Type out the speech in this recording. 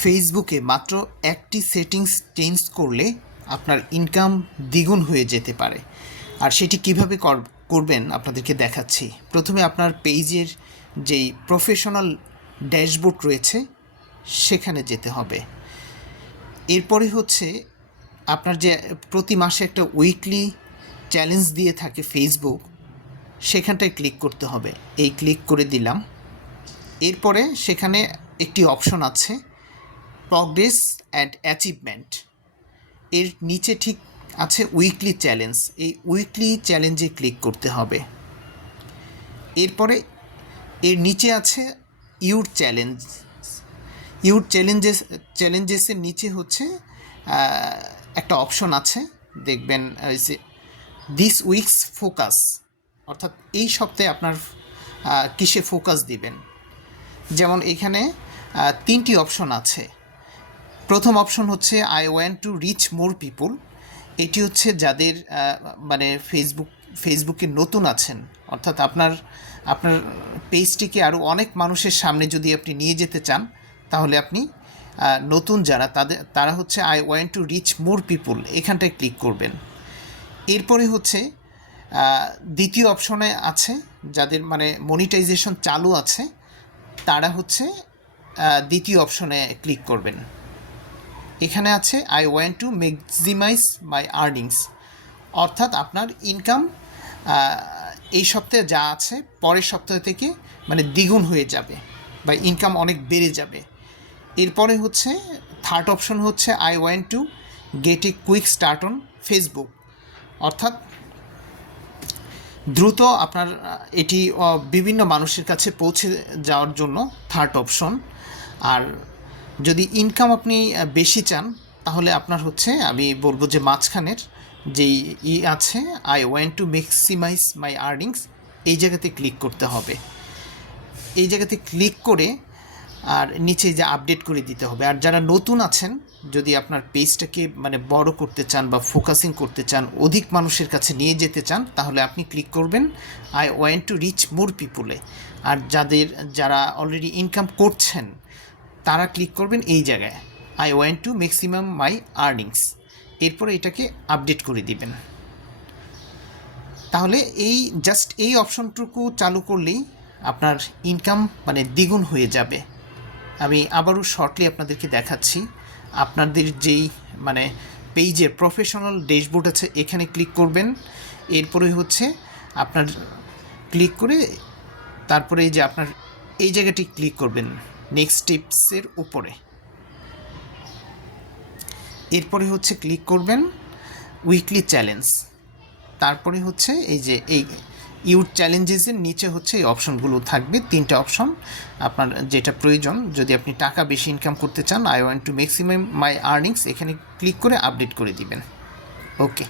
ফেসবুকে মাত্র একটি সেটিংস চেঞ্জ করলে আপনার ইনকাম দ্বিগুণ হয়ে যেতে পারে। আর সেটি কীভাবে করবেন আপনাদেরকে দেখাচ্ছি। প্রথমে আপনার পেজের যেই প্রফেশনাল ড্যাশবোর্ড রয়েছে সেখানে যেতে হবে। এরপরে হচ্ছে আপনার যে প্রতি মাসে একটা উইকলি চ্যালেঞ্জ দিয়ে থাকে ফেসবুক, সেখানটায় ক্লিক করতে হবে। এই ক্লিক করে দিলাম। এরপরে সেখানে একটি অপশন আছে প্রগ্রেস অ্যান্ড অ্যাচিভমেন্ট, এর নিচে ঠিক আছে উইকলি চ্যালেঞ্জ। এই উইকলি চ্যালেঞ্জে ক্লিক করতে হবে। এরপরে এর নিচে আছে ইউর চ্যালেঞ্জ। ইউর চ্যালেঞ্জেসের নিচে হচ্ছে একটা অপশন আছে, দেখবেন দিস উইকস ফোকাস, অর্থাৎ এই সপ্তাহে আপনার কিসে ফোকাস দিবেন। যেমন এখানে তিনটি অপশন আছে। প্রথম অপশন হচ্ছে I want to reach more people. এটি হচ্ছে যাদের মানে ফেসবুকে নতুন আছেন, অর্থাৎ আপনার পেজটিকে আরও অনেক মানুষের সামনে যদি আপনি নিয়ে যেতে চান, তাহলে আপনি নতুন যারা তারা হচ্ছে I want to reach more people, এখানটায় ক্লিক করবেন। এরপরে হচ্ছে দ্বিতীয় অপশনে আছে যাদের মানে মনিটাইজেশন চালু আছে, তারা হচ্ছে দ্বিতীয় অপশনে ক্লিক করবেন। এখানে আছে I want to maximise my earnings, অর্থাৎ আপনার ইনকাম এই সপ্তাহে যা আছে পরের সপ্তাহ থেকে মানে দ্বিগুণ হয়ে যাবে বা ইনকাম অনেক বেড়ে যাবে। এরপরে হচ্ছে থার্ড অপশন হচ্ছে I want to get a quick start on Facebook, অর্থাৎ দ্রুত আপনার এটি বিভিন্ন মানুষের কাছে পৌঁছে যাওয়ার জন্য থার্ড অপশন। আর যদি ইনকাম আপনি বেশি চান, তাহলে আপনার হচ্ছে আমি বলবো যে মাঝখানের যেই আছে I want to maximise my earnings, এই জায়গাতে ক্লিক করতে হবে। এই জায়গাতে ক্লিক করে আর নিচে যে আপডেট করে দিতে হবে। আর যারা নতুন আছেন, যদি আপনার পেজটাকে মানে বড় করতে চান বা ফোকাসিং করতে চান, অধিক মানুষের কাছে নিয়ে যেতে চান, তাহলে আপনি ক্লিক করবেন I want to reach more পিপুলে। আর যারা অলরেডি ইনকাম করছেন, তারা ক্লিক করবেন এই জায়গায় I want to maximum my earnings. এরপরে এটাকে আপডেট করে দিবেন। তাহলে জাস্ট এই অপশনটুকু চালু করলেই আপনার ইনকাম মানে দ্বিগুণ হয়ে যাবে। আমি আবারও শর্টলি আপনাদেরকে দেখাচ্ছি। আপনাদের যেই মানে পেজের প্রফেশনাল ড্যাশবোর্ড আছে, এখানে ক্লিক করবেন। এরপরে হচ্ছে আপনার ক্লিক করে তারপরে যে আপনার এই জায়গাটি ক্লিক করবেন নেক্সট টিপসের উপরে। এরপরে হচ্ছে ক্লিক করবেন উইকলি চ্যালেঞ্জ। তারপরে হচ্ছে এই যে এই ইউর চ্যালেঞ্জেসের নিচে হচ্ছে এই অপশনগুলো থাকবে, তিনটা অপশন। আপনার যেটা প্রয়োজন, যদি আপনি টাকা বেশি ইনকাম করতে চান, I want to maximum my earnings, এখানে ক্লিক করে আপডেট করে দিবেন। ওকে।